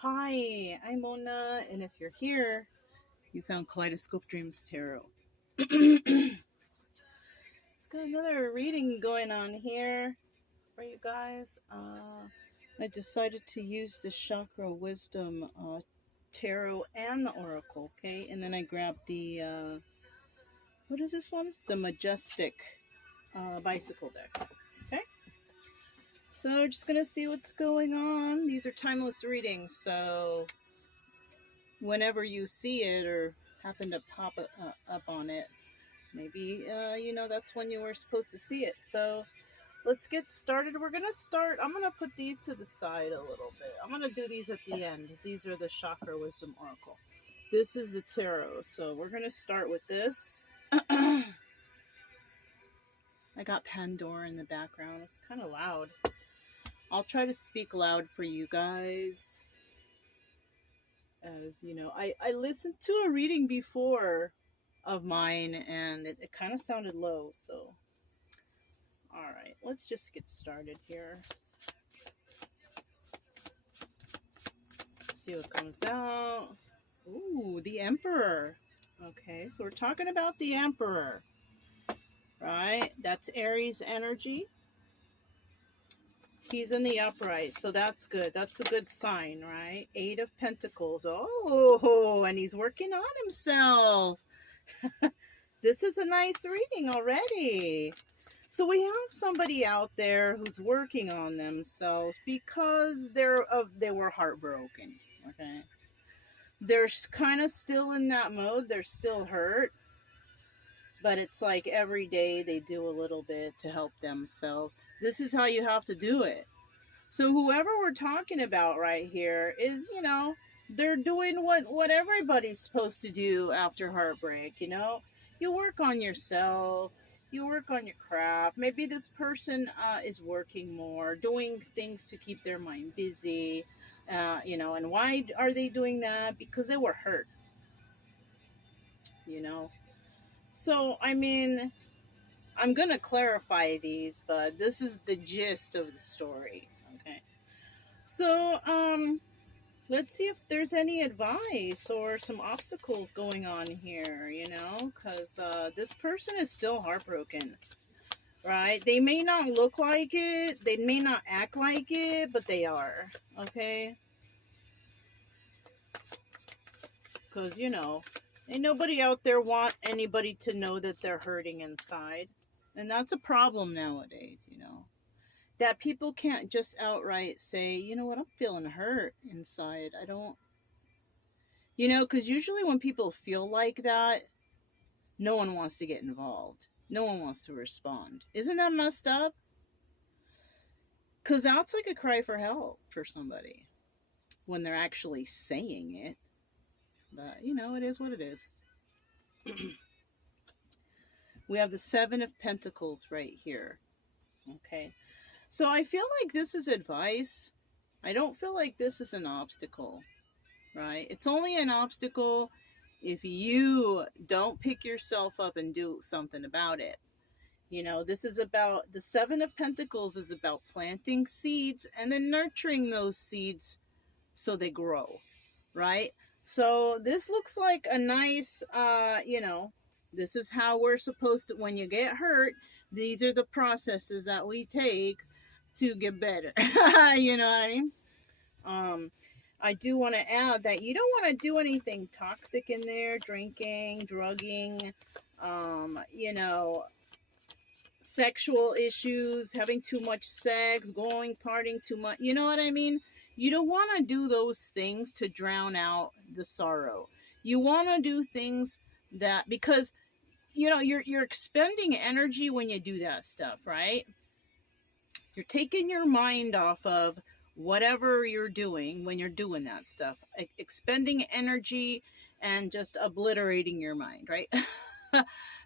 Hi, I'm Mona, and if you're here, you found Kaleidoscope Dreams Tarot. It's got another reading going on here for you guys. I decided to use the Chakra Wisdom Tarot and the Oracle, okay? And then I grabbed the, what is this one? The Majestic Bicycle deck, okay? So we're just going to see what's going on. These are timeless readings, so whenever you see it or happen to pop up on it, maybe that's when you were supposed to see it. So let's get started. We're gonna start. I'm gonna put these to the side a little bit. I'm gonna do these at the end. These are the Chakra Wisdom Oracle. This is the tarot. So we're gonna start with this. I got Pandora in the background. It's kind of loud. I'll try to speak loud for you guys. As you know, I listened to a reading before of mine and it kind of sounded low. So all right, let's just get started here. See what comes out. Ooh, the Emperor. Okay, so we're talking about the Emperor, right? That's Aries energy. He's in the upright, so that's good. That's a good sign, right? Eight of Pentacles. Oh, and he's working on himself. This is a nice reading already. So we have somebody out there who's working on themselves because they were heartbroken. Okay, they're kind of still in that mode. They're still hurt, but it's like every day they do a little bit to help themselves. This is how you have to do it. So whoever we're talking about right here is, they're doing what everybody's supposed to do after heartbreak. You work on yourself. You work on your craft. Maybe this person is working more, doing things to keep their mind busy. And why are they doing that? Because they were hurt. So, I'm going to clarify these, but this is the gist of the story. Okay. So, let's see if there's any advice or some obstacles going on here, because this person is still heartbroken, right? They may not look like it, they may not act like it, but they are, okay? Because, ain't nobody out there want anybody to know that they're hurting inside. And that's a problem nowadays, that people can't just outright say, you know what, I'm feeling hurt inside. I don't, because usually when people feel like that, no one wants to get involved. No one wants to respond. Isn't that messed up? Because that's like a cry for help for somebody when they're actually saying it. But, it is what it is. We have the Seven of Pentacles right here. Okay. So I feel like this is advice. I don't feel like this is an obstacle, right? It's only an obstacle if you don't pick yourself up and do something about it. This is about, the Seven of Pentacles is about planting seeds and then nurturing those seeds so they grow, right? So this looks like a nice, this is how we're supposed to, when you get hurt, these are the processes that we take to get better. You know what I mean? I do want to add that you don't want to do anything toxic in there, drinking, drugging, sexual issues, having too much sex, going partying too much. You know what I mean? You don't want to do those things to drown out the sorrow. You want to do things that, because you're expending energy when you do that stuff, right? You're taking your mind off of whatever you're doing when you're doing that stuff, expending energy and just obliterating your mind, right?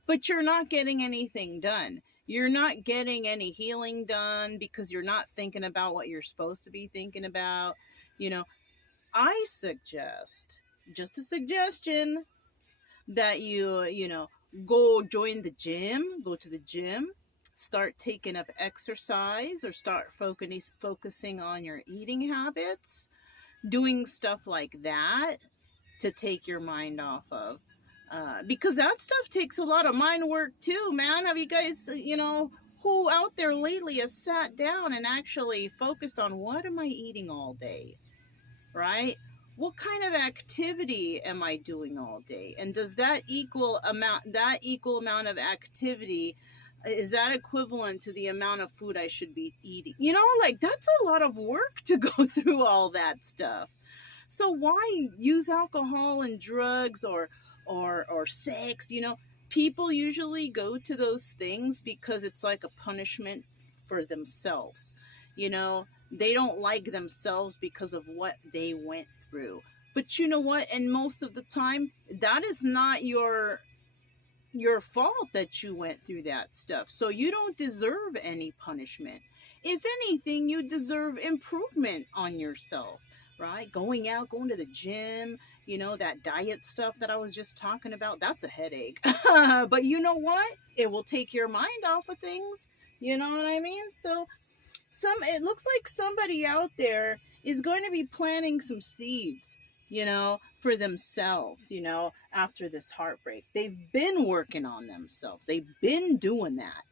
But you're not getting anything done. You're not getting any healing done because you're not thinking about what you're supposed to be thinking about. I suggest, just a suggestion, that you go join the gym, go to the gym, start taking up exercise, or start focusing on your eating habits. doing stuff like that to take your mind off of. Because that stuff takes a lot of mind work too, man. Have you guys, who out there lately has sat down and actually focused on what am I eating all day, right? What kind of activity am I doing all day? And does that equal amount of activity, is that equivalent to the amount of food I should be eating? Like that's a lot of work to go through all that stuff. So why use alcohol and drugs or sex? People usually go to those things because it's like a punishment for themselves. They don't like themselves because of what they went through. But you know what? And most of the time, that is not your fault that you went through that stuff. So you don't deserve any punishment. If anything, you deserve improvement on yourself, right? Going to the gym, that diet stuff that I was just talking about, that's a headache. But you know what? It will take your mind off of things. You know what I mean? So it looks like somebody out there is going to be planting some seeds, for themselves, after this heartbreak. They've been working on themselves. They've been doing that.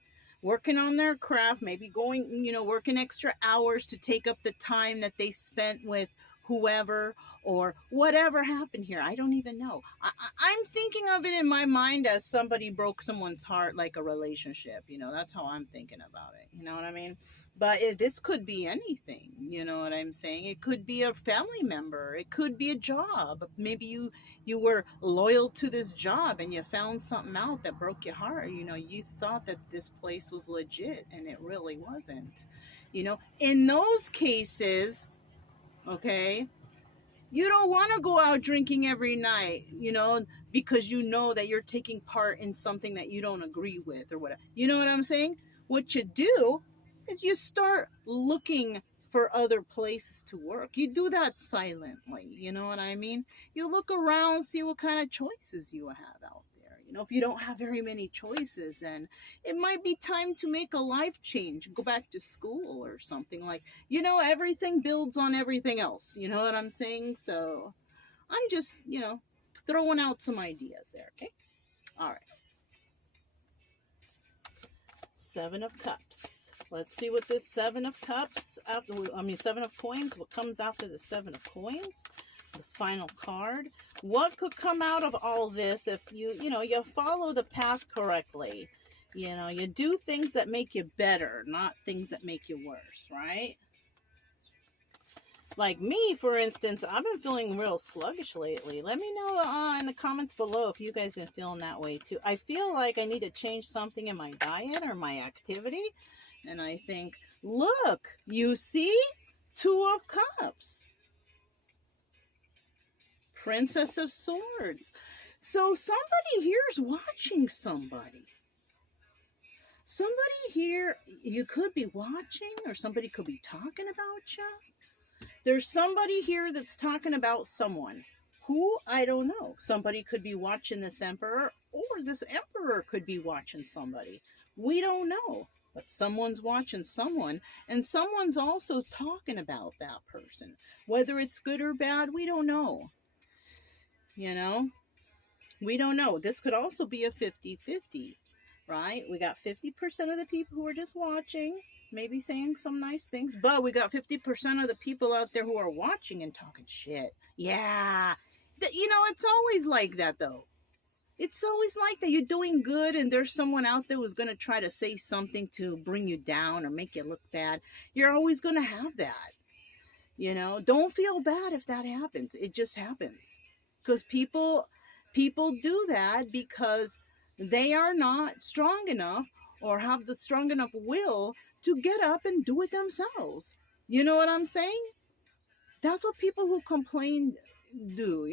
Working on their craft, maybe going, working extra hours to take up the time that they spent with whoever or whatever happened here. I don't even know. I'm thinking of it in my mind as somebody broke someone's heart, like a relationship. That's how I'm thinking about it. You know what I mean? But this could be anything. You know what I'm saying? It could be a family member. It could be a job. Maybe you were loyal to this job and you found something out that broke your heart. You thought that this place was legit and it really wasn't. In those cases, okay, you don't want to go out drinking every night, because you know that you're taking part in something that you don't agree with or whatever. You know what I'm saying? What you do is you start looking for other places to work. You do that silently, you know what I mean? You look around, see what kind of choices you have out there. If you don't have very many choices, then it might be time to make a life change, go back to school or something. Like, everything builds on everything else. You know what I'm saying? So I'm just, throwing out some ideas there, okay? All right. Seven of Cups. Let's see what this Seven of Cups, Seven of Coins, what comes after the Seven of Coins. The final card. What could come out of all this if you follow the path correctly? You do things that make you better, not things that make you worse, right? Like me, for instance, I've been feeling real sluggish lately. Let me know in the comments below if you guys been feeling that way too. I feel like I need to change something in my diet or my activity. And I think, look, you see? Two of Cups. Princess of Swords. So somebody here is watching somebody. Somebody here, you could be watching, or somebody could be talking about you. There's somebody here that's talking about someone. Who? I don't know. Somebody could be watching this emperor, or this emperor could be watching somebody. We don't know. But someone's watching someone, and someone's also talking about that person. Whether it's good or bad, we don't know. We don't know. This could also be a 50-50, right? We got 50% of the people who are just watching, maybe saying some nice things, but we got 50% of the people out there who are watching and talking shit. Yeah. It's always like that, though. It's always like that. You're doing good, and there's someone out there who's going to try to say something to bring you down or make you look bad. You're always going to have that. Don't feel bad if that happens. It just happens. Because people do that because they are not strong enough or have the strong enough will to get up and do it themselves. You know what I'm saying? That's what people who complain do.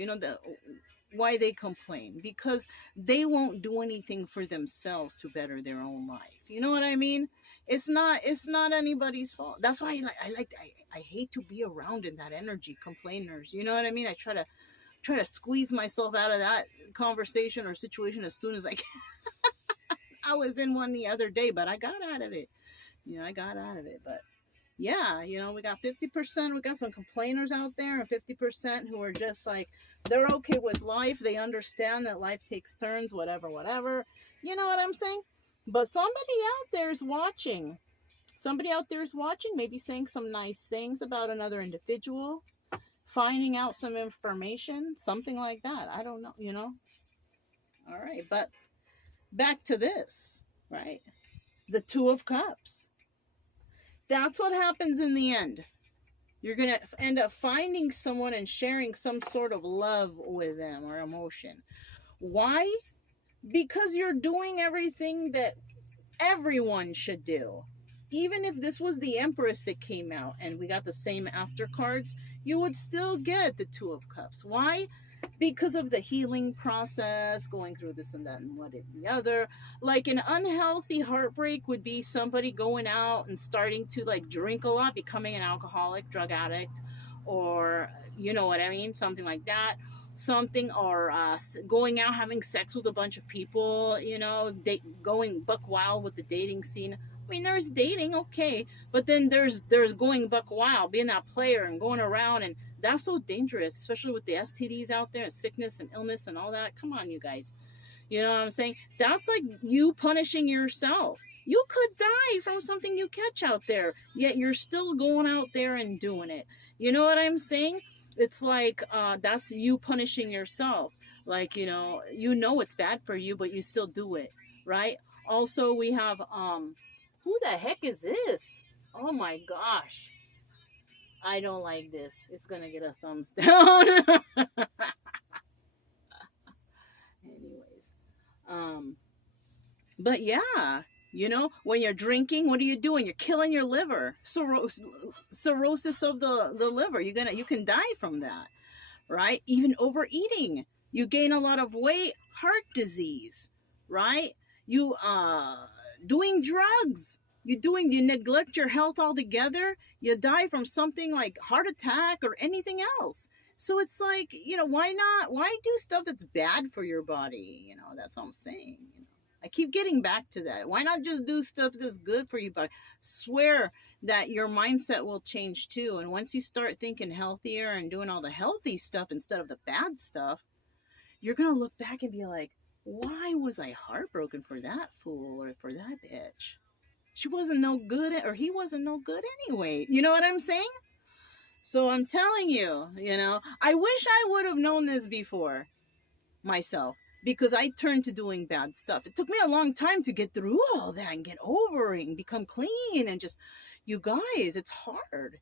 Why they complain, because they won't do anything for themselves to better their own life. You know what I mean? It's not anybody's fault. That's why I hate to be around in that energy, complainers. You know what I mean? I try to squeeze myself out of that conversation or situation as soon as I can. I was in one the other day, but I got out of it. I got out of it. But Yeah, you know, we got 50%, we got some complainers out there, and 50% who are just like, they're okay with life. They understand that life takes turns, whatever, whatever. You know what I'm saying? But somebody out there is watching. Somebody out there is watching, maybe saying some nice things about another individual, finding out some information, something like that. I don't know, you know? All right, but back to this, right? The Two of Cups. That's what happens in the end. You're going to end up finding someone and sharing some sort of love with them or emotion. Why? Because you're doing everything that everyone should do. Even if this was the Empress that came out and we got the same after cards, you would still get the Two of Cups. Why? Because of the healing process, going through this and that and what and the other. Like an unhealthy heartbreak would be somebody going out and starting to like drink a lot, becoming an alcoholic, drug addict, or you know what I mean, something like that. Something, or going out having sex with a bunch of people, you know, going buck wild with the dating scene. I mean, there's dating, okay, but then there's going buck wild, being that player and going around, and that's so dangerous, especially with the STDs out there and sickness and illness and all that. Come on, you guys. You know what I'm saying? That's like you punishing yourself. You could die from something you catch out there, yet you're still going out there and doing it. You know what I'm saying? It's like that's you punishing yourself. Like, you know it's bad for you, but you still do it, right? Also, we have who the heck is this? Oh my gosh. I don't like this. It's gonna get a thumbs down. Anyways, but yeah, when you're drinking, what are you doing? You're killing your liver. Cirrhosis of the liver. You can die from that, right? Even overeating, you gain a lot of weight, heart disease, right? You doing drugs. You neglect your health altogether, you die from something like heart attack or anything else. So it's like, why do stuff that's bad for your body? That's what I'm saying. I keep getting back to that. Why not just do stuff that's good for you? But swear that your mindset will change too. And once you start thinking healthier and doing all the healthy stuff instead of the bad stuff, you're going to look back and be like, why was I heartbroken for that fool or for that bitch? She wasn't no good, or he wasn't no good anyway. You know what I'm saying? So I'm telling you, I wish I would have known this before myself, because I turned to doing bad stuff. It took me a long time to get through all that and get over it and become clean and just, you guys, it's hard.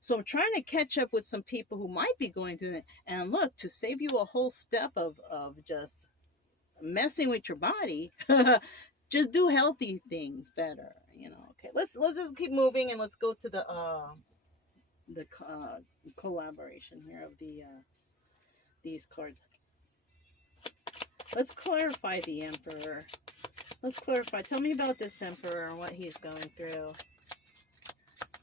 So I'm trying to catch up with some people who might be going through it. And look, to save you a whole step of just messing with your body, just do healthy things better, Okay, let's just keep moving, and let's go to the collaboration here of these cards. Let's clarify the Emperor. Let's clarify. Tell me about this Emperor and what he's going through.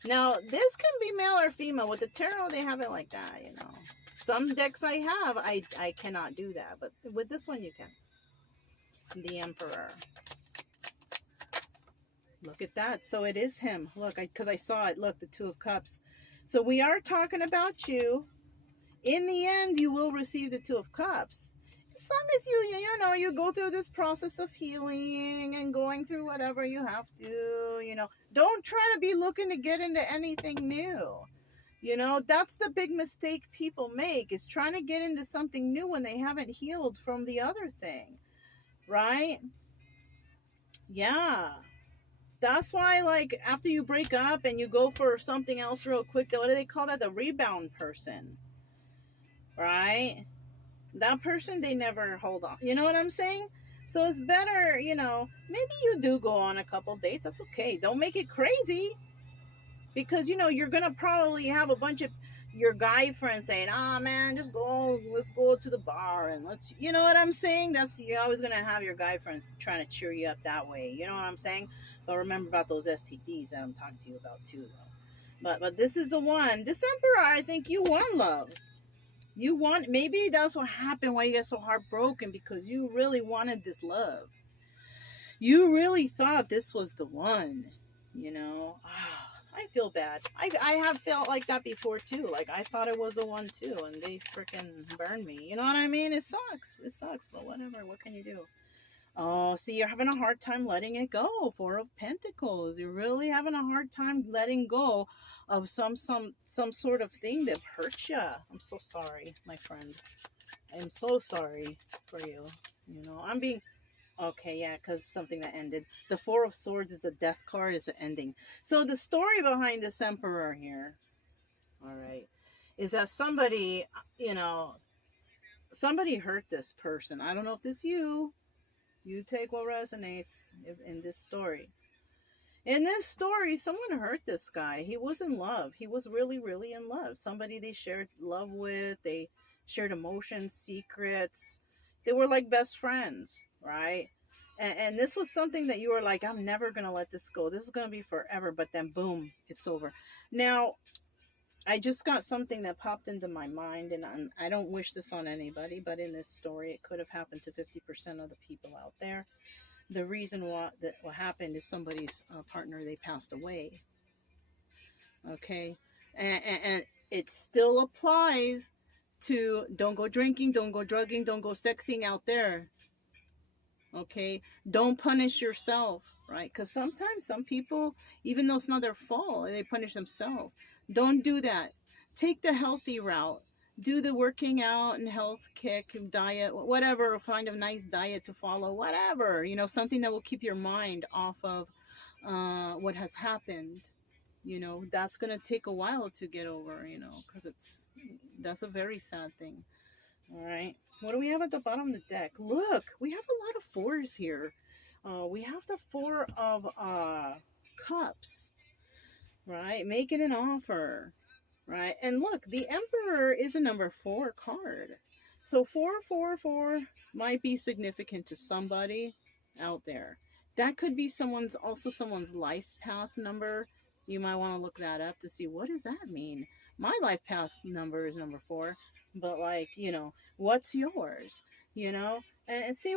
Now, this can be male or female. With the tarot, they have it like that, Some decks I have, I cannot do that. But with this one, you can. The Emperor. Look at that. So it is him. Look, because I saw it. Look, the Two of Cups. So we are talking about you. In the end, you will receive the Two of Cups. As long as you go through this process of healing and going through whatever you have to, don't try to be looking to get into anything new. That's the big mistake people make, is trying to get into something new when they haven't healed from the other thing. Right? Yeah. That's why, like, after you break up and you go for something else real quick, what do they call that? The rebound person. Right? That person, they never hold on. You know what I'm saying? So it's better, maybe you do go on a couple dates. That's okay. Don't make it crazy. Because, you're going to probably have a bunch of your guy friends saying, man, let's go to the bar and you know what I'm saying? You're always going to have your guy friends trying to cheer you up that way. You know what I'm saying? But remember about those STDs that I'm talking to you about too, though. But this is the one. This Emperor, I think you want love. Maybe that's what happened, why you get so heartbroken, because you really wanted this love. You really thought this was the one, I feel bad. I have felt like that before too. Like I thought it was the one too, and they freaking burned me. You know what I mean? It sucks. It sucks, but whatever. What can you do? Oh, see, you're having a hard time letting it go. Four of Pentacles. You're really having a hard time letting go of some sort of thing that hurt you. I'm so sorry, my friend. I'm so sorry for you. You know, I'm being okay, yeah, because something that ended. The Four of Swords is a death card, is an ending. So the story behind this Emperor here, all right, is that somebody, you know, somebody hurt this person. I don't know if this you. You take what resonates in this story. In this story, someone hurt this guy. He was in love. He was really, really in love. Somebody they shared love with. They shared emotions, secrets. They were like best friends, right? And this was something that you were like, I'm never going to let this go. This is going to be forever. But then, boom, it's over. Now, I just got something that popped into my mind, and I don't wish this on anybody, but in this story, it could have happened to 50% of the people out there. The reason what happened is somebody's partner, they passed away. Okay? And it still applies to don't go drinking, don't go drugging, don't go sexing out there. Okay? Don't punish yourself, right? Because sometimes some people, even though it's not their fault, they punish themselves. Don't do that. Take the healthy route. Do the working out and health kick, diet, whatever. Find a nice diet to follow, whatever. You know, something that will keep your mind off of what has happened. You know, that's going to take a while to get over, you know, because that's a very sad thing. All right. What do we have at the bottom of the deck? Look, we have a lot of fours here. We have the Four of Cups. Right? Making an offer, right? And look, the Emperor is a number 4 card. So 444 might be significant to somebody out there. That could be someone's life path number. You might want to look that up to see what does that mean. My life path number is number 4, but like, you know, what's yours? You know? And see,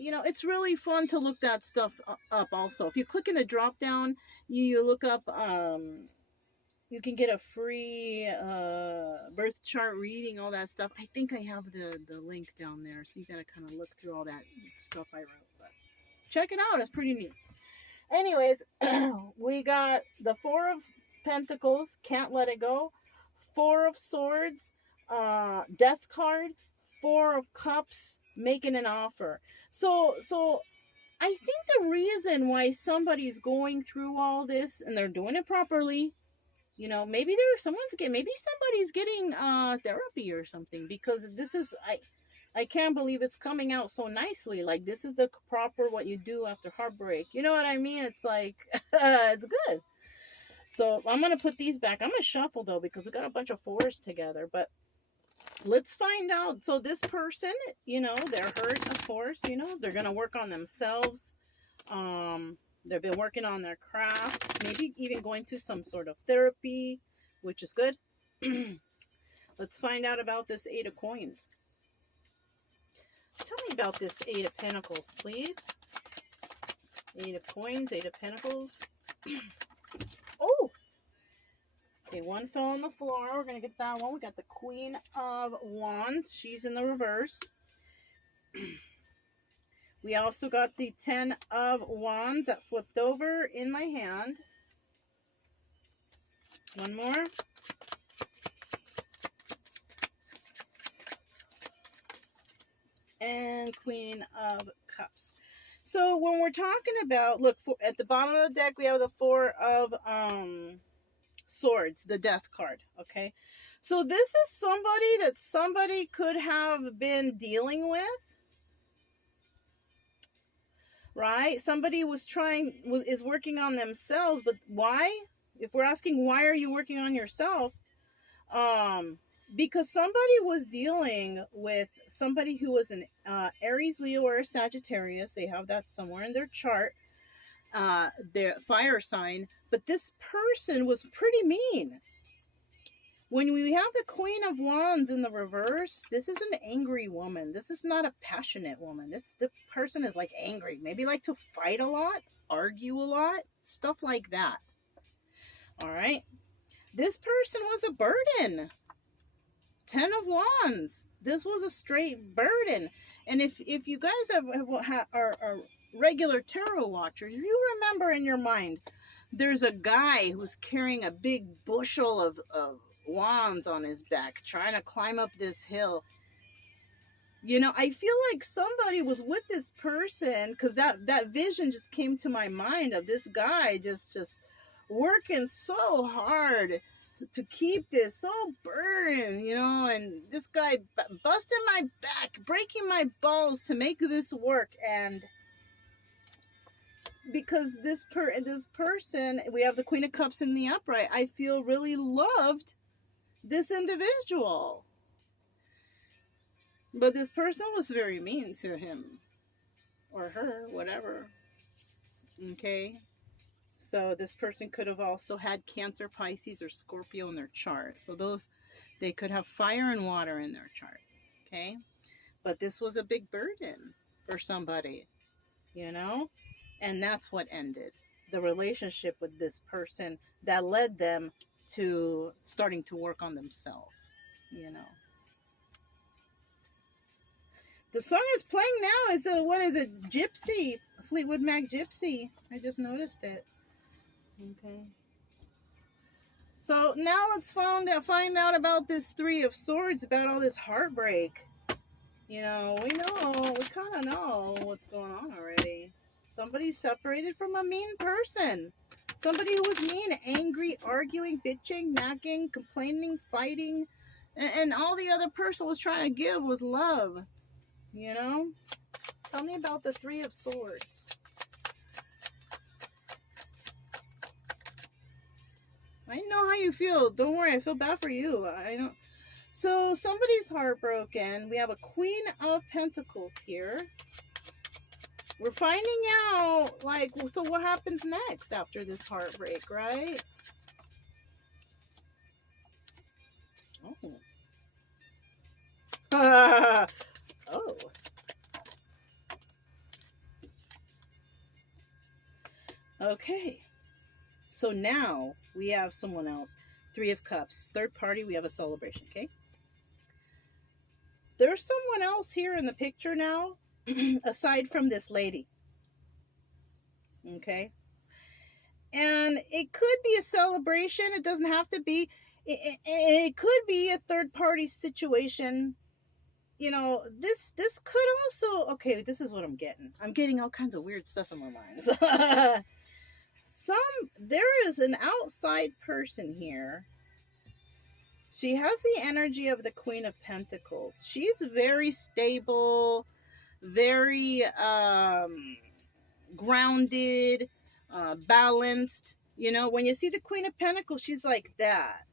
you know, it's really fun to look that stuff up also. If you click in the drop down, you look up, you can get a free birth chart reading, all that stuff. I think I have the link down there, so you gotta kind of look through all that stuff I wrote. But check it out, it's pretty neat. Anyways, we got the Four of Pentacles, can't let it go. Four of Swords, death card. Four of Cups, making an offer. So I think the reason why somebody's going through all this and they're doing it properly, you know, maybe somebody's getting therapy or something, because this is I can't believe it's coming out so nicely. Like, this is the proper what you do after heartbreak. You know what I mean? It's like it's good. So I'm gonna put these back. I'm gonna shuffle though, because we got a bunch of fours together, but let's find out. So this person, you know, they're hurt, of course, you know, they're going to work on themselves. They've been working on their craft, maybe even going to some sort of therapy, which is good. Let's find out about this Eight of Coins. Tell me about this Eight of Pentacles, please. Eight of Coins, Eight of Pentacles. Oh! Okay, one fell on the floor. We're going to get that one. We got the Queen of Wands. She's in the reverse. We also got the 10 of Wands that flipped over in my hand. One more. And Queen of Cups. So when we're talking about, look, at the bottom of the deck, we have the Four of Swords, the Death card, okay? So this is somebody that somebody could have been dealing with, right? Somebody is working on themselves, but why? If we're asking why are you working on yourself, because somebody was dealing with somebody who was an Aries, Leo, or a Sagittarius. They have that somewhere in their chart, their fire sign, but this person was pretty mean. When we have the Queen of Wands in the reverse, this is an angry woman. This is not a passionate woman. The person is like angry, maybe like to fight a lot, argue a lot, stuff like that. All right. This person was a burden. 10 of Wands. This was a straight burden. And if you guys are regular tarot watchers, you remember in your mind, there's a guy who's carrying a big bushel of wands on his back, trying to climb up this hill. You know, I feel like somebody was with this person, because that vision just came to my mind of this guy just working so hard to keep this so burned, you know, and this guy busting my back, breaking my balls to make this work. And because this person, we have the Queen of Cups in the upright, I feel really loved this individual. But this person was very mean to him or her, whatever. Okay. So this person could have also had Cancer, Pisces, or Scorpio in their chart. So those, they could have fire and water in their chart. Okay. But this was a big burden for somebody, you know? And that's what ended the relationship with this person, that led them to starting to work on themselves, you know? The song is playing now is a, what is it? Gypsy. Fleetwood Mac Gypsy. I just noticed it. Okay. So now let's find out about this Three of Swords, about all this heartbreak. You know, we kind of know what's going on already. Somebody separated from a mean person. Somebody who was mean, angry, arguing, bitching, nagging, complaining, fighting. And all the other person was trying to give was love. You know? Tell me about the Three of Swords. I know how you feel. Don't worry, I feel bad for you. I know. So somebody's heartbroken. We have a Queen of Pentacles here. We're finding out, like, so what happens next after this heartbreak, right? Oh. Oh. Okay. So now we have someone else. Three of Cups. Third party, we have a celebration, okay? There's someone else here in the picture now, aside from this lady. Okay? And it could be a celebration. It doesn't have to be. It could be a third party situation. You know, this could also, okay, this is what I'm getting. I'm getting all kinds of weird stuff in my mind. There is an outside person here. She has the energy of the Queen of Pentacles. She's very stable, very grounded, balanced. You know, when you see the Queen of Pentacles, she's like that.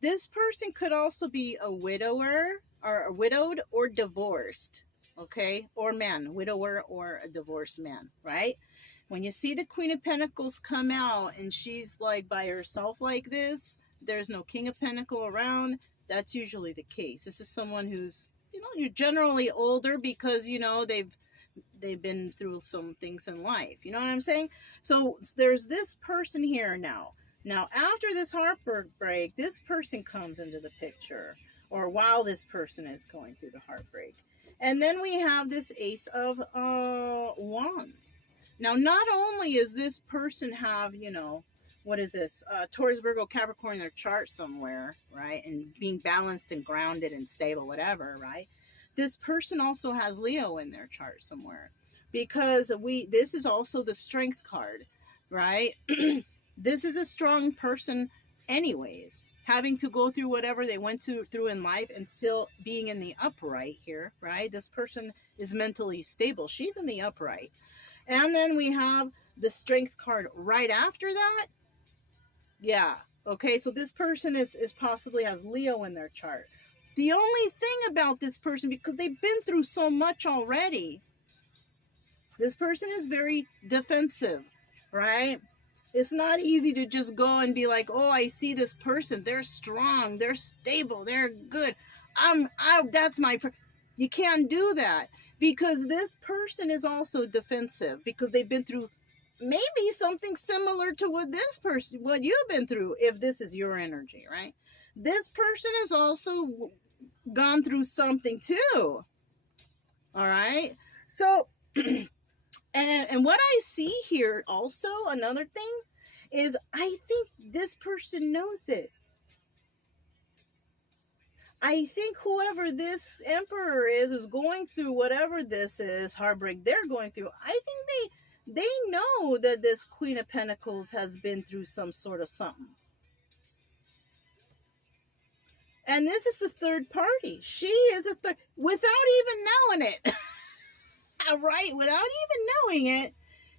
This person could also be a widower, or widowed, or divorced, okay? Or man, widower or a divorced man, right? When you see the Queen of Pentacles come out and she's like by herself like this, there's no King of Pentacles around, that's usually the case. This is someone who's, you know, you're generally older because, you know, they've been through some things in life. You know what I'm saying? So there's this person here now. Now, after this heartbreak, this person comes into the picture, or while this person is going through the heartbreak. And then we have this Ace of Wands. Now, not only is this person have, you know, what is this? Taurus, Virgo, Capricorn in their chart somewhere, right? And being balanced and grounded and stable, whatever, right? This person also has Leo in their chart somewhere. Because this is also the Strength card, right? This is a strong person anyways, having to go through whatever they went through in life and still being in the upright here, right? This person is mentally stable. She's in the upright. And then we have the Strength card right after that. Yeah. Okay, so this person is possibly has Leo in their chart. The only thing about this person, because they've been through so much already, this person is very defensive, right? It's not easy to just go and be like, oh, I see this person. They're strong. They're stable. They're good. That's my... You can't do that, because this person is also defensive, because they've been through maybe something similar to what this person, what you've been through, if this is your energy, right? This person has also gone through something too. All right. So, and what I see here also, another thing is I think this person knows it. I think whoever this emperor is who's going through whatever this is, heartbreak they're going through, I think they know that this Queen of Pentacles has been through some sort of something. And this is the third party. She is a third, without even knowing it. Right? Without even knowing it,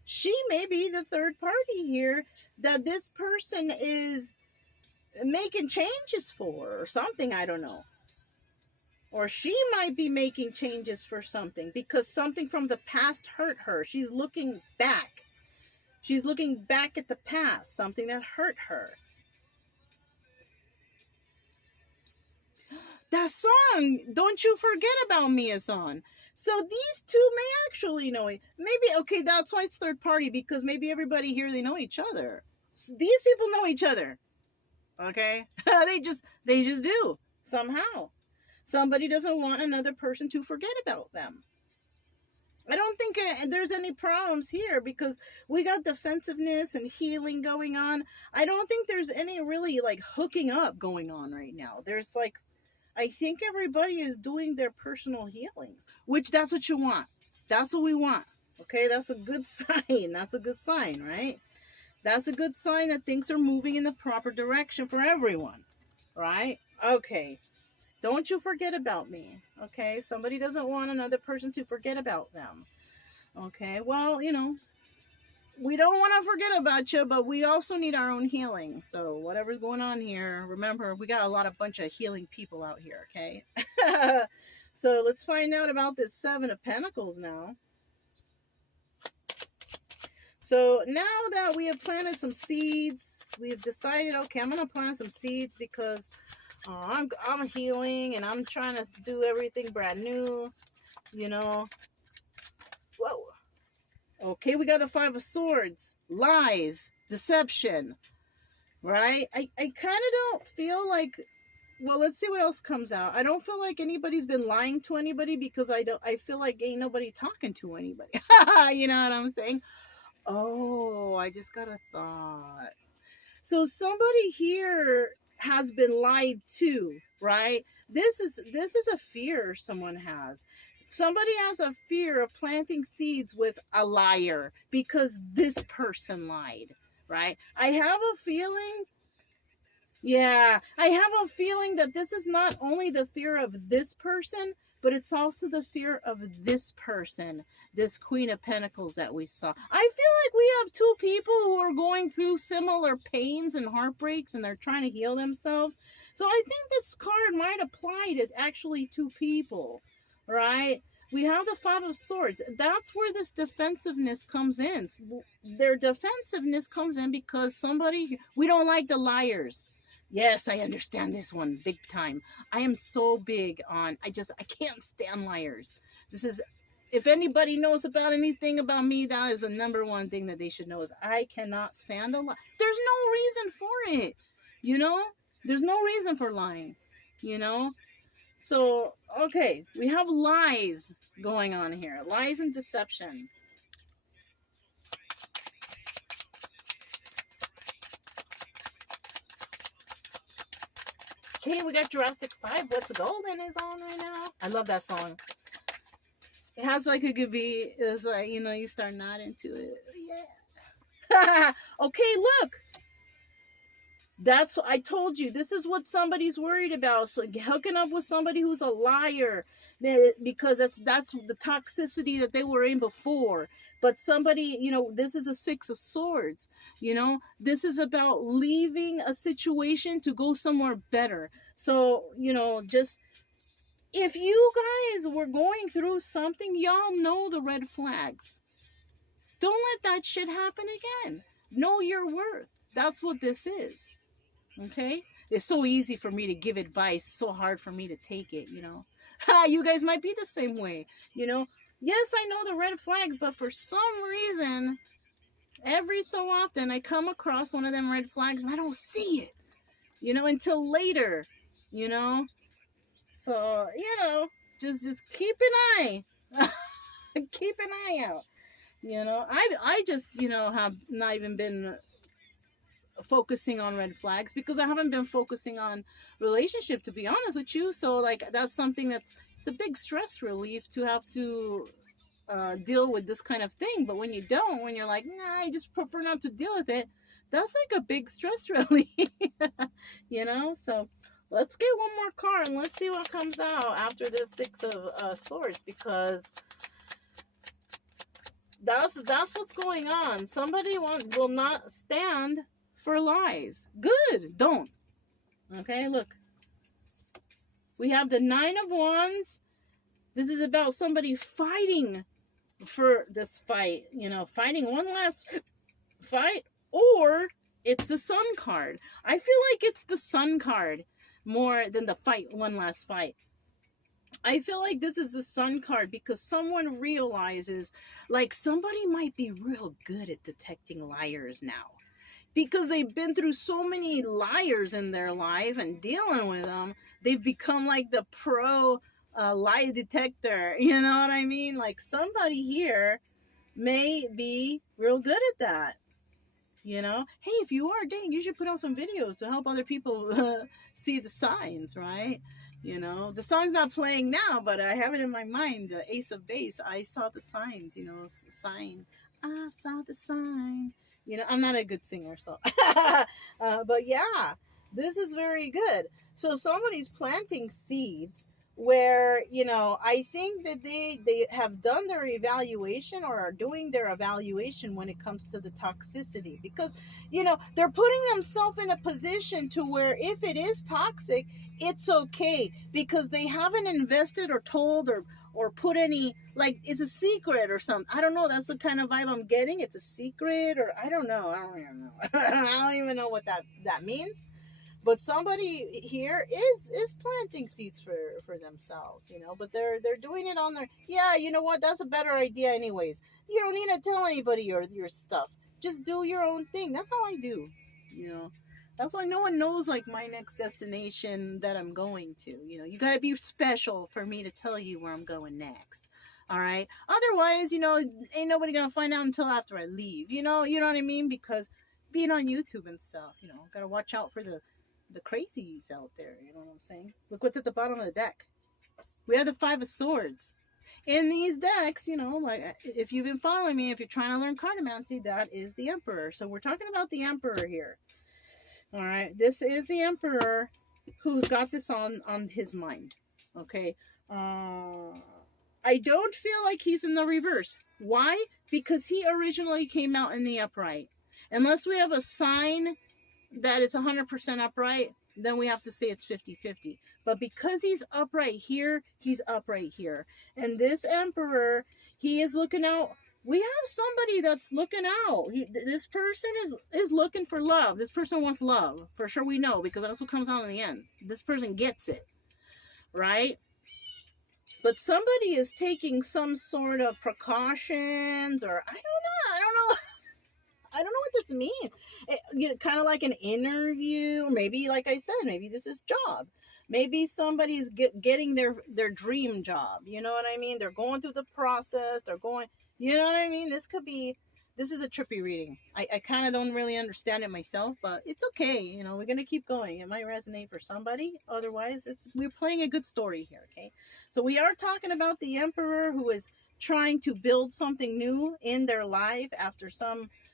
she may be the third party here that this person is making changes for or something, I don't know. Or she might be making changes for something because something from the past hurt her. She's looking back. She's looking back at the past, something that hurt her. That song, Don't You Forget About Me, is on. So these two may actually know it. Maybe, okay, that's why it's third party, because maybe everybody here, they know each other. So these people know each other. Okay? they just do, somehow. Somebody doesn't want another person to forget about them. I don't think there's any problems here because we got defensiveness and healing going on. I don't think there's any really like hooking up going on right now. There's like, I think everybody is doing their personal healings, which that's what you want. That's what we want. Okay, that's a good sign. That's a good sign, right? That's a good sign that things are moving in the proper direction for everyone, right? Okay. Don't you forget about me, okay? Somebody doesn't want another person to forget about them, okay? Well, you know, we don't want to forget about you, but we also need our own healing. So whatever's going on here, remember, we got a bunch of healing people out here, okay? So let's find out about this Seven of Pentacles now. So now that we have planted some seeds, we have decided, okay, I'm going to plant some seeds because I'm healing and I'm trying to do everything brand new, you know. Whoa. Okay, we got the Five of Swords. Lies. Deception. Right? I kind of don't feel like, well, let's see what else comes out. I don't feel like anybody's been lying to anybody because I feel like ain't nobody talking to anybody. You know what I'm saying? Oh, I just got a thought. So somebody here has been lied to, right? This is a fear someone has. Somebody has a fear of planting seeds with a liar because this person lied, right? I have a feeling, yeah, I have a feeling that this is not only the fear of this person, but it's also the fear of this person, this Queen of Pentacles that we saw. I feel like we have two people who are going through similar pains and heartbreaks and they're trying to heal themselves. So I think this card might apply to actually two people, right? We have the Five of Swords. That's where this defensiveness comes in. Their defensiveness comes in because somebody, we don't like the liars. Yes, I understand this one big time. I am so big on, I can't stand liars. This is, if anybody knows about anything about me, that is the number one thing that they should know is I cannot stand a lie. There's no reason for it, you know? There's no reason for lying, you know? So, okay, we have lies going on here. Lies and deception. Okay, we got Jurassic 5. What's Golden is on right now. I love that song. It has like a good beat. It's like, you know, you start nodding to it. Yeah. Okay, look. That's what I told you. This is what somebody's worried about. So hooking up with somebody who's a liar, because that's the toxicity that they were in before. But somebody, you know, this is the Six of Swords. You know, this is about leaving a situation to go somewhere better. So, you know, just if you guys were going through something, y'all know the red flags. Don't let that shit happen again. Know your worth. That's what this is. Okay, it's so easy for me to give advice, so hard for me to take it, you know. You guys might be the same way, you know. Yes, I know the red flags, but for some reason Every so often I come across one of them red flags and I don't see it, until later, you know. So, just keep an eye. Keep an eye out. I just, have not even been focusing on red flags because I haven't been focusing on relationship, to be honest with you. So like that's something it's a big stress relief to have to deal with this kind of thing. But when you're like, nah, I just prefer not to deal with it, that's like a big stress relief. So let's get one more card and let's see what comes out after this Six of Swords, because that's what's going on. Somebody will not stand for lies. Good, don't. Okay, look. We have the Nine of Wands. This is about somebody fighting for this fight, fighting one last fight, or it's the Sun card. I feel like it's the Sun card more than the fight, one last fight. I feel like this is the Sun card because someone realizes, like, somebody might be real good at detecting liars now. Because they've been through so many liars in their life and dealing with them, they've become like the pro lie detector. You know what I mean? Like somebody here may be real good at that. Hey, if you are, dang, you should put out some videos to help other people see the signs, right? The song's not playing now, but I have it in my mind. The Ace of Base, I saw the signs, sign. I saw the sign. I'm not a good singer, so. But yeah, this is very good. So somebody's planting seeds where, I think that they have done their evaluation or are doing their evaluation when it comes to the toxicity. Because, they're putting themselves in a position to where if it is toxic, it's okay. Because they haven't invested or told or put any, like, it's a secret or something. I don't know. That's the kind of vibe I'm getting. It's a secret, or I don't know. I don't even know what that means. But somebody here is planting seeds for themselves, but they're doing it on their, yeah, you know what? That's a better idea anyways. You don't need to tell anybody your stuff. Just do your own thing. That's how I do, That's why no one knows, like, my next destination that I'm going to. You got to be special for me to tell you where I'm going next. All right? Otherwise, ain't nobody going to find out until after I leave. You know what I mean? Because being on YouTube and stuff, got to watch out for the crazies out there. You know what I'm saying? Look what's at the bottom of the deck. We have the Five of Swords. In these decks, like, if you've been following me, if you're trying to learn cartomancy, that is the Emperor. So we're talking about the Emperor here. All right, this is the Emperor who's got this on his mind. Okay, I don't feel like he's in the reverse. Why? Because he originally came out in the upright. Unless we have a sign that is 100% upright, then we have to say it's 50-50. But because he's upright here, he's upright here. And this Emperor, he is looking out. We have somebody that's looking out. This person is looking for love. This person wants love. For sure we know, because that's what comes out in the end. This person gets it. Right? But somebody is taking some sort of precautions, or I don't know what this means. Kind of like an interview, or maybe, like I said, maybe this is job. Maybe somebody's getting their dream job. You know what I mean? They're going through the process. They're going, you know what I mean? This is a trippy reading. I kind of don't really understand it myself, but it's okay. We're going to keep going. It might resonate for somebody. Otherwise, we're playing a good story here, okay? So we are talking about the Emperor who is trying to build something new in their life after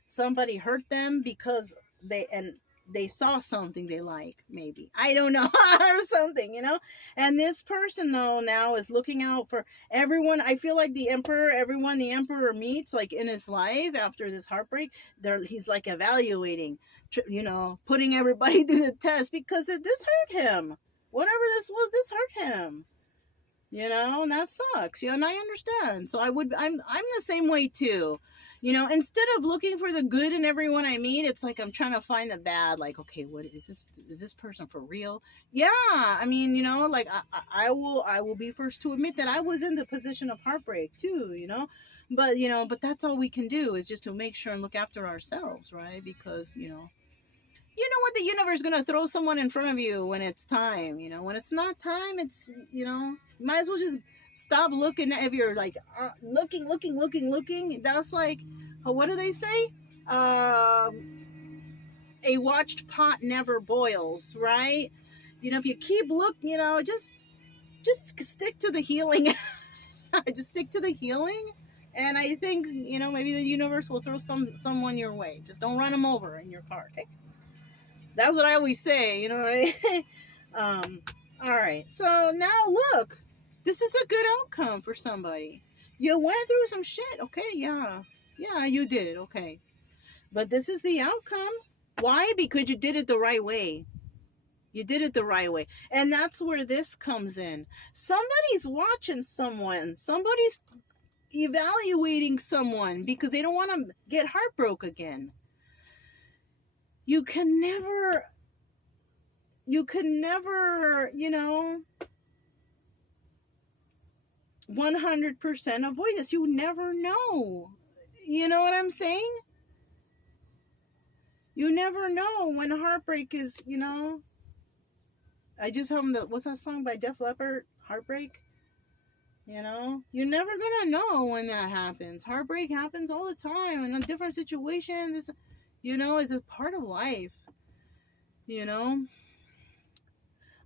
somebody hurt them because they saw something they like, maybe. I don't know, or something, And this person, though, now is looking out for everyone. I feel like everyone the Emperor meets, like, in his life after this heartbreak, he's, like, evaluating, putting everybody through the test because this hurt him. Whatever this was, this hurt him. And that sucks, and I understand. So I'm the same way, too. You know, instead of looking for the good in everyone I meet, it's like I'm trying to find the bad. Like, okay, what is this person for real? Yeah, I mean, you know, like I will be first to admit that I was in the position of heartbreak too, you know. But you know, but that's all we can do is just to make sure and look after ourselves, right? Because you know what, the universe is gonna throw someone in front of you when it's time. You know, when it's not time, it's might as well just stop looking. If you're like looking, that's like, what do they say? A watched pot never boils, right? You know, if you keep looking, just stick to the healing. Just stick to the healing. And I think, maybe the universe will throw someone your way. Just don't run them over in your car, okay? That's what I always say, you know what I mean? All right. So now look, this is a good outcome for somebody. You went through some shit. Okay. Yeah. Yeah, you did. Okay. But this is the outcome. Why? Because you did it the right way. You did it the right way. And that's where this comes in. Somebody's watching someone. Somebody's evaluating someone because they don't want to get heartbroken again. You can never, 100% avoid this. You never know. You know what I'm saying? You never know when heartbreak is, I just hummed what's that song by Def Leppard? Heartbreak? You're never gonna know when that happens. Heartbreak happens all the time in a different situation. This, is a part of life.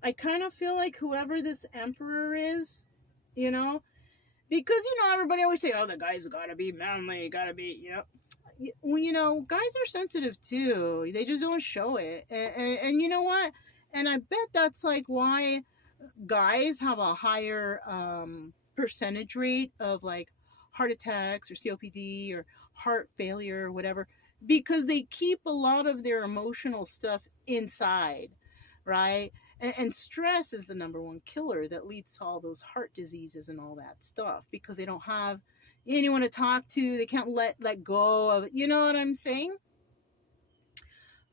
I kind of feel like whoever this emperor is, because, everybody always say, oh, the guy's gotta be manly, gotta be, well, guys are sensitive too. They just don't show it. And you know what? And I bet that's like why guys have a higher percentage rate of like heart attacks or COPD or heart failure or whatever, because they keep a lot of their emotional stuff inside, right? And stress is the number one killer that leads to all those heart diseases and all that stuff, because they don't have anyone to talk to. They can't let go of it. You know what I'm saying?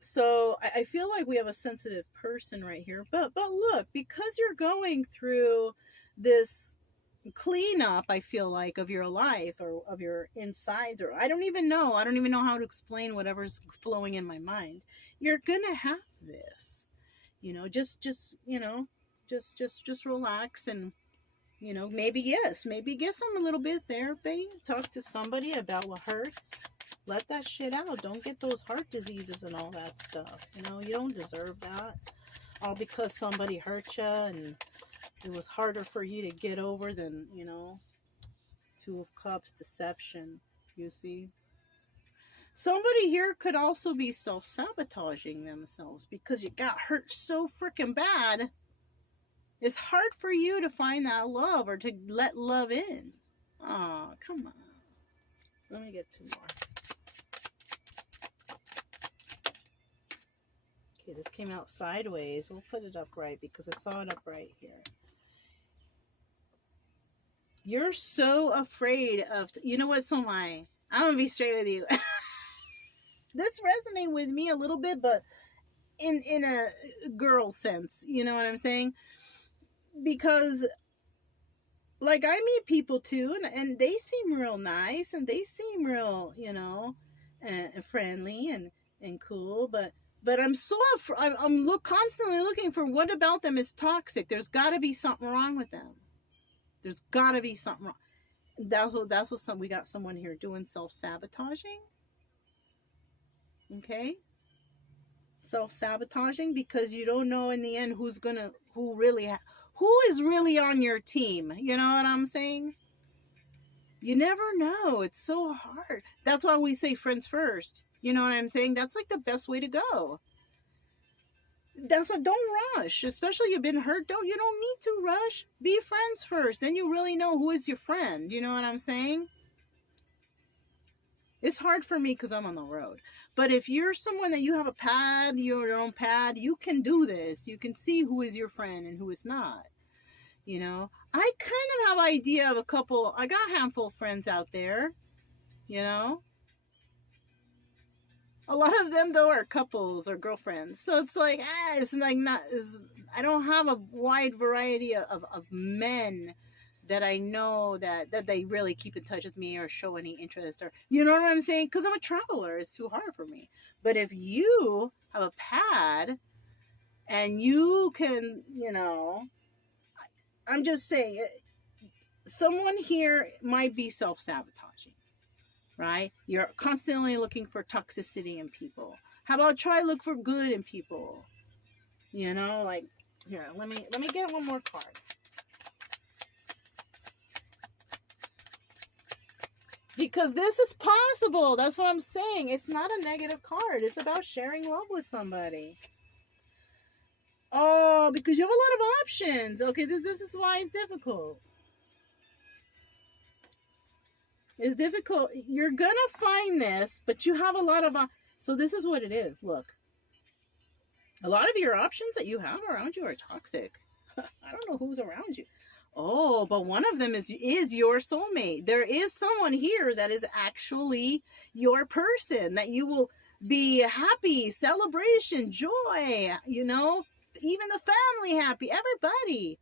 So I feel like we have a sensitive person right here. But look, because you're going through this cleanup, I feel like, of your life or of your insides, or I don't even know how to explain whatever's flowing in my mind. You're gonna have this. Just relax and, maybe get some a little bit of therapy. Talk to somebody about what hurts. Let that shit out. Don't get those heart diseases and all that stuff. You don't deserve that. All because somebody hurt you and it was harder for you to get over than, Two of Cups, deception. You see? Somebody here could also be self-sabotaging themselves because you got hurt so freaking bad. It's hard for you to find that love or to let love in. Oh, come on. Let me get two more. Okay, this came out sideways. We'll put it upright because I saw it upright here. You're so afraid of... You know what? So am I. I'm going to be straight with you. This resonates with me a little bit, but in a girl sense. You know what I'm saying? Because, like, I meet people too, and they seem real nice, and they seem real, friendly and cool, but I'm so I'm constantly looking for what about them is toxic. There's got to be something wrong with them. There's got to be something wrong. That's what we got someone here doing, self-sabotaging. Okay? Self-sabotaging because you don't know in the end who is really on your team. You know what I'm saying? You never know. It's so hard. That's why we say friends first. You know what I'm saying? That's like the best way to go. That's what, don't rush. Especially you've been hurt. You don't need to rush. Be friends first. Then you really know who is your friend. You know what I'm saying? It's hard for me because I'm on the road. But if you're someone that you have a pad, your own pad, you can do this. You can see who is your friend and who is not. I kind of have an idea of a couple. I got a handful of friends out there, A lot of them though are couples or girlfriends. So it's like, it's like not, I don't have a wide variety of men that I know that they really keep in touch with me or show any interest, or, you know what I'm saying? Because I'm a traveler. It's too hard for me. But if you have a pad and you can, you know, I'm just saying, someone here might be self-sabotaging, right? You're constantly looking for toxicity in people. How about try look for good in people? You know, like, here, let me get one more card. Because this is possible. That's what I'm saying. It's not a negative card. It's about sharing love with somebody. Oh, because you have a lot of options. Okay, this is why it's difficult. It's difficult. You're gonna find this, but you have a lot of so this is what it is. Look, a lot of your options that you have around you are toxic. I don't know who's around you. Oh, but one of them is your soulmate. There is someone here that is actually your person, that you will be happy, celebration, joy, you know, even the family happy, everybody.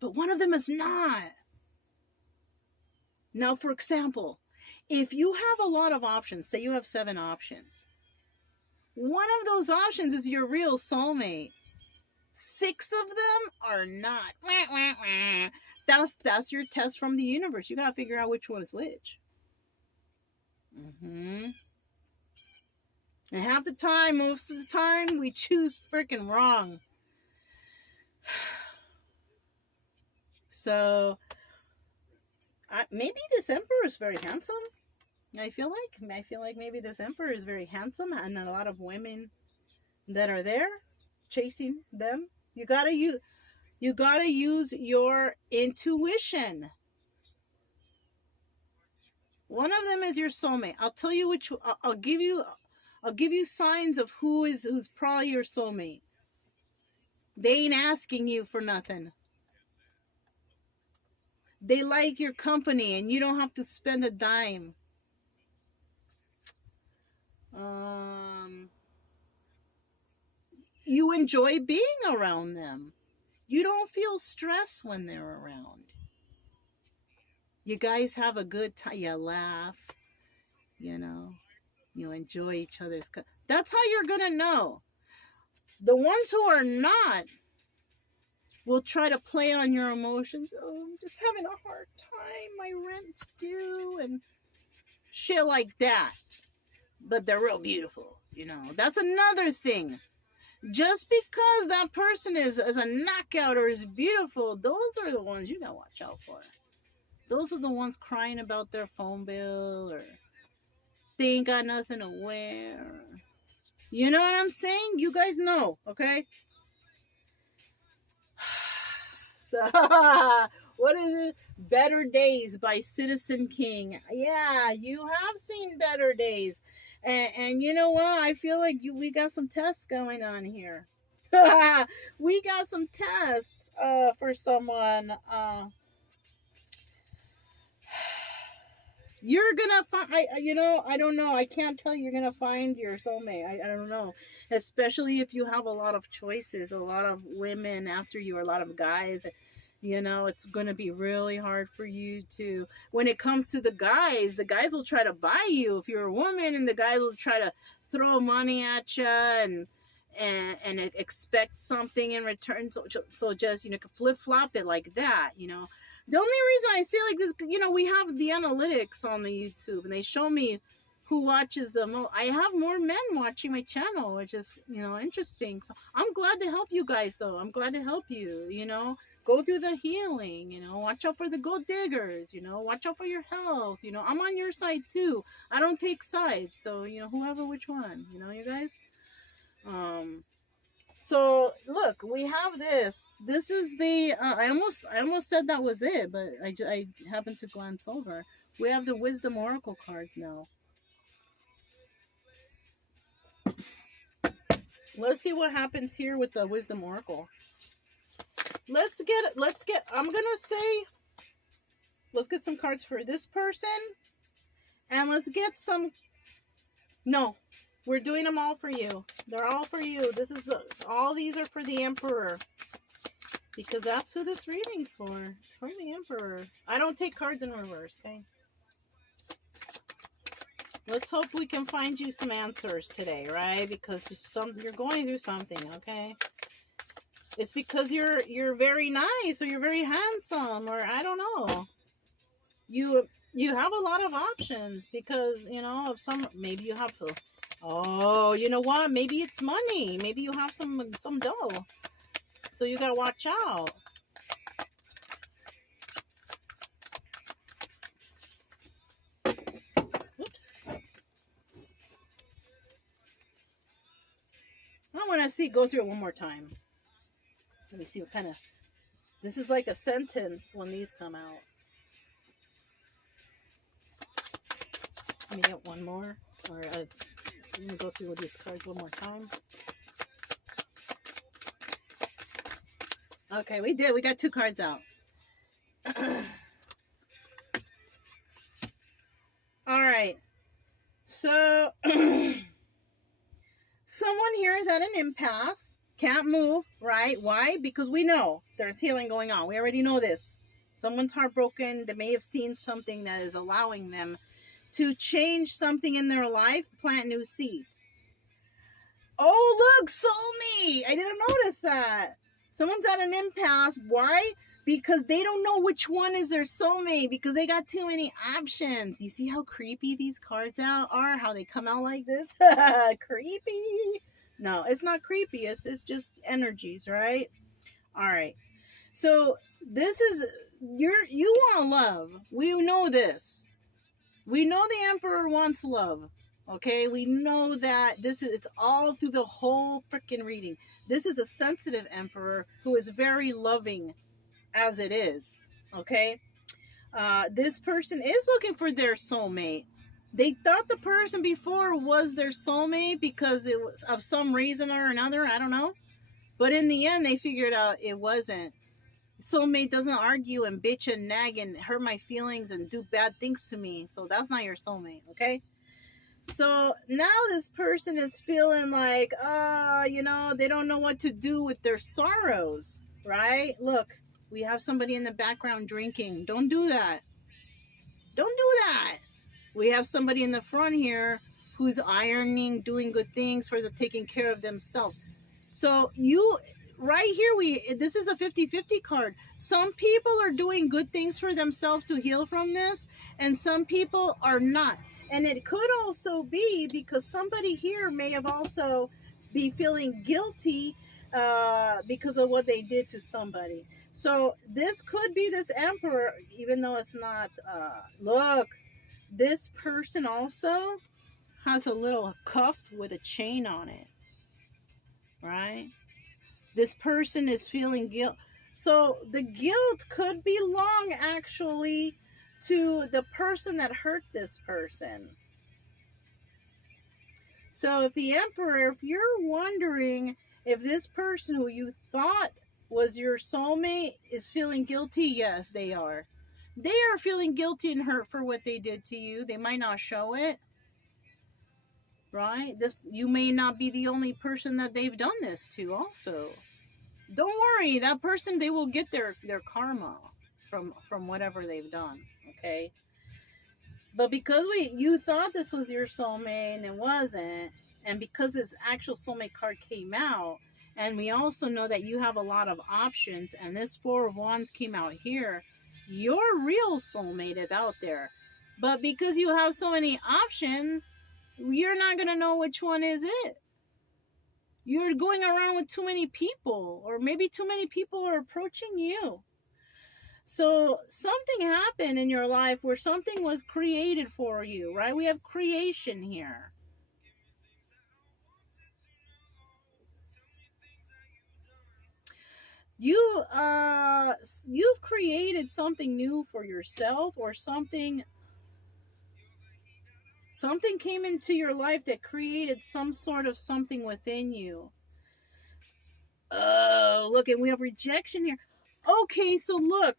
But one of them is not. Now, for example, if you have a lot of options, say you have 7 options, one of those options is your real soulmate. 6 of them are not. That's your test from the universe. You gotta figure out which one is which. And half the time, most of the time, we choose freaking wrong. So, maybe this emperor is very handsome. I feel like maybe this emperor is very handsome, and a lot of women that are there chasing them. You gotta use your intuition. One of them is your soulmate. I'll tell you which. I'll give you signs of who's probably your soulmate. They ain't asking you for nothing. They like your company, and you don't have to spend a dime. You enjoy being around them. You don't feel stress when they're around. You guys have a good time. You laugh. You know. You enjoy each other's. That's how you're going to know. The ones who are not will try to play on your emotions. Oh, I'm just having a hard time. My rent's due. And shit like that. But they're real beautiful. You know. That's another thing. Just because that person is a knockout or is beautiful, those are the ones you gotta watch out for. Those are the ones crying about their phone bill, or they ain't got nothing to wear. You know what I'm saying? You guys know, okay? So, what is it? Better Days by Citizen King. Yeah, you have seen better days. And you know what? I feel like we got some tests going on here. We got some tests for someone. You're gonna find, I don't know. I can't tell you you're gonna find your soulmate. I don't know. Especially if you have a lot of choices, a lot of women after you, or a lot of guys. You know, it's going to be really hard for you to, when it comes to the guys will try to buy you if you're a woman, and the guys will try to throw money at you and expect something in return. So just, you know, flip-flop it like that, you know. The only reason I say like this, you know, we have the analytics on the YouTube, and they show me who watches the most. I have more men watching my channel, which is, you know, interesting. So I'm glad to help you guys, though. I'm glad to help you, you know. Go through the healing, you know, watch out for the gold diggers, you know, watch out for your health, you know, I'm on your side too. I don't take sides, so, you know, whoever, which one, you know, you guys. So look, we have this. This is the, I almost said that was it, but I happened to glance over. We have the Wisdom Oracle cards now. Let's see what happens here with the Wisdom Oracle. Let's get, I'm going to say, let's get some cards for this person. And let's get some, no, We're doing them all for you. They're all for you. This is all these are for the Emperor. Because that's who this reading's for. It's for the Emperor. I don't take cards in reverse, okay? Let's hope we can find you some answers today, right? Because you're going through something, okay? It's because you're very nice, or you're very handsome, or I don't know. You have a lot of options because, you know, of some, maybe you have to, oh, you know what? Maybe it's money. Maybe you have some dough. So you gotta watch out. Oops. I want to go through it one more time. Let me see what kind of, this is like a sentence when these come out. Let me get one more, or I'm going to go through these cards one more time. Okay, we did. We got 2 cards out. All right. So, someone here is at an impasse. Can't move, right? Why? Because we know there's healing going on. We already know this. Someone's heartbroken. They may have seen something that is allowing them to change something in their life, plant new seeds. Oh, look, soulmate. I didn't notice that. Someone's at an impasse. Why? Because they don't know which one is their soulmate, because they got too many options. You see how creepy these cards are? How they come out like this? Creepy. No, it's not creepy. It's just energies, right? All right. So this is, you want love. We know this. We know the Emperor wants love. Okay, we know that it's all through the whole freaking reading. This is a sensitive Emperor who is very loving as it is. Okay, this person is looking for their soulmate. They thought the person before was their soulmate because it was of some reason or another. I don't know. But in the end, they figured out it wasn't. Soulmate doesn't argue and bitch and nag and hurt my feelings and do bad things to me. So that's not your soulmate, okay? So now this person is feeling like, you know, they don't know what to do with their sorrows, right? Look, we have somebody in the background drinking. Don't do that. Don't do that. We have somebody in the front here who's ironing, doing good things for taking care of themselves. So right here, this is a 50-50 card. Some people are doing good things for themselves to heal from this, and some people are not. And it could also be because somebody here may have also be feeling guilty because of what they did to somebody. So this could be this Emperor, even though it's not. Look, this person also has a little cuff with a chain on it, right? This person is feeling guilt. So the guilt could belong actually to the person that hurt this person. So if the Emperor, if you're wondering if this person who you thought was your soulmate is feeling guilty, yes, they are. They are feeling guilty and hurt for what they did to you. They might not show it, right? You may not be the only person that they've done this to also. Don't worry, that person, they will get their karma from whatever they've done, okay? But because you thought this was your soulmate and it wasn't, and because this actual soulmate card came out, and we also know that you have a lot of options, and this 4 of Wands came out here, your real soulmate is out there. But because you have so many options, you're not going to know which one is it. You're going around with too many people, or maybe too many people are approaching you. So something happened in your life where something was created for you, right? We have creation here. You've created something new for yourself, or something came into your life that created some sort of something within you. Oh, look, and we have rejection here. Okay, so look,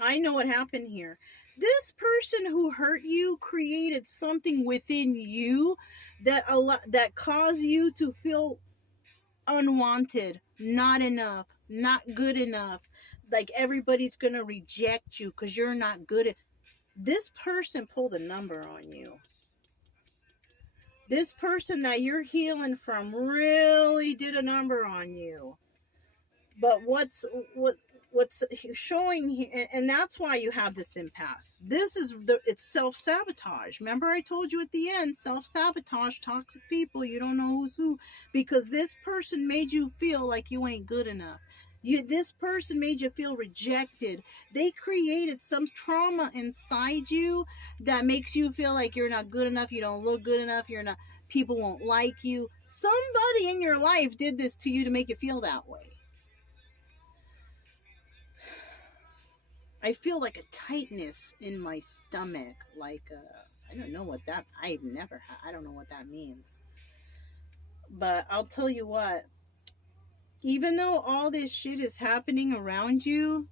I know what happened here. this person who hurt you created something within you that caused you to feel unwanted, not enough, not good enough. Like everybody's gonna reject you because you're not good at. This person pulled a number on you. This person that you're healing from really did a number on you. But what's showing here, and that's why you have this impasse. It's self-sabotage. Remember I told you at the end, self-sabotage, toxic people, you don't know who's who, because this person made you feel like you ain't good enough. This person made you feel rejected. They created some trauma inside you that makes you feel like you're not good enough, you don't look good enough, people won't like you. Somebody in your life did this to you to make you feel that way. I feel like a tightness in my stomach, like I don't know what that. I don't know what that means. But I'll tell you what. Even though all this shit is happening around you,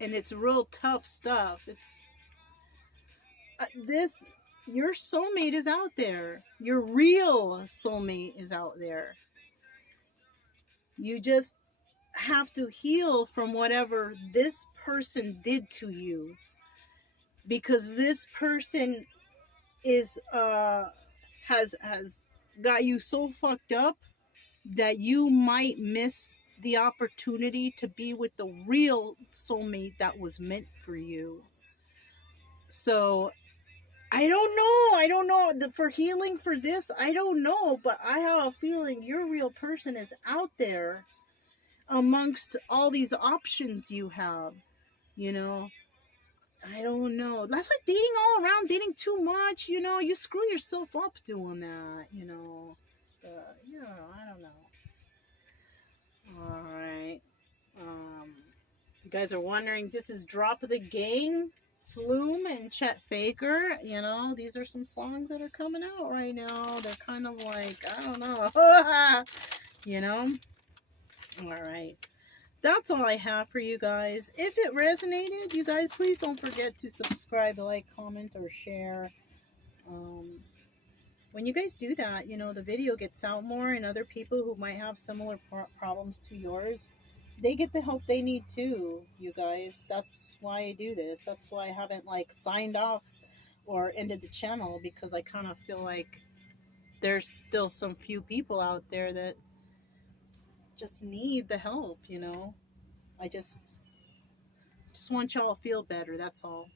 and it's real tough stuff. It's your soulmate is out there. Your real soulmate is out there. You just have to heal from whatever this person did to you, because this person is has got you so fucked up that you might miss the opportunity to be with the real soulmate that was meant for you. So I don't know for healing for this, I don't know, but I have a feeling your real person is out there amongst all these options you have, you know. I don't know. That's why dating all around, dating too much, you screw yourself up doing that, I don't know. All right. You guys are wondering, this is Drop of the Gang, Flume and Chet Faker. These are some songs that are coming out right now. They're kind of like, I don't know. All right. That's all I have for you guys. If it resonated, you guys, please don't forget to subscribe, like, comment, or share. When you guys do that, the video gets out more, and other people who might have similar problems to yours, they get the help they need too, you guys. That's why I do this. That's why I haven't, signed off or ended the channel, because I kind of feel like there's still some few people out there that just need the help, I just want y'all to feel better, that's all.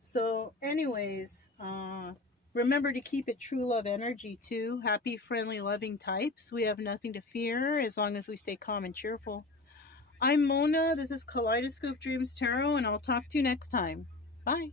So anyways, remember to keep it true love energy too. Happy, friendly, loving types. We have nothing to fear as long as we stay calm and cheerful. I'm Mona. This is Kaleidoscope Dreams Tarot, and I'll talk to you next time. Bye.